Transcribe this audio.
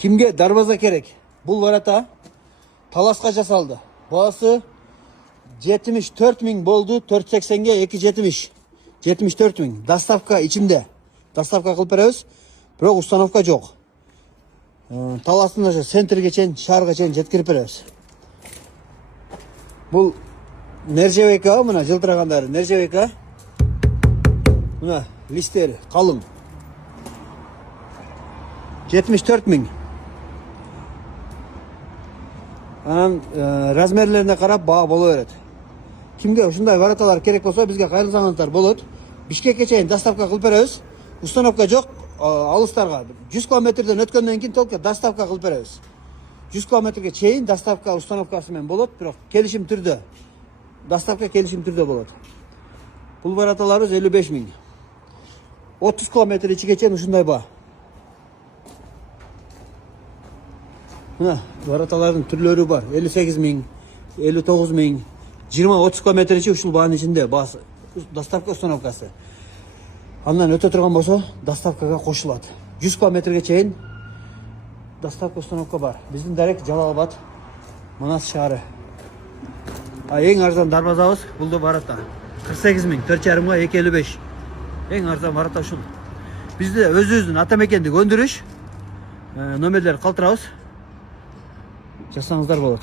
Kimge darbaza kerek? Bul varata Talaska jasaldı. Bağısı 74 ming boldu. 480'ge 270. 74 ming. Dastavka içimde. Dastavka kılıp beremiz. Biroq uстановка жоқ. Таластында центрге чейин, шаарга чейин жеткирип беребиз. Бул нержавейка, мына жылтырагандары нержавейка. Мына листтери калың. 74 миң. Анан размерлерине карап баа боло берет. Кимге ушундай вараталар керек болсо бизге кайрылсаңыздар болот. Бишкекке чейин доставка кылып беребиз. Установка жок, алыстарга 100 километрден өткөндөн кийин только доставка кылып беребиз. 100 километрге чейин доставка установкасы менен болот, бирок келишим түрдө. Доставка келишим түрдө болот. Бул вараталарыбыз 55 миң. 30 километр ичиге чейин ушундай баа. Мына вараталардын түрлөрү бар. 58 миң, 59 миң, 20-30 километр ичи ушул баанын ичинде баасы. Доставка установкасы. Андан өтө турган болсо доставкага кошулат. 100 километрге чейин доставка установка бар. Биздин дарек Жалал-Абад, Манас шаары. Эң арзан дарбазабыз бул да варата. 48 миң, 4,5 га 2,55. Эң арзан варата ушул. Бизде өзүбүздүн ата мекендик өндүрүш номерлер калтырабыз. Жасаңыздар болот.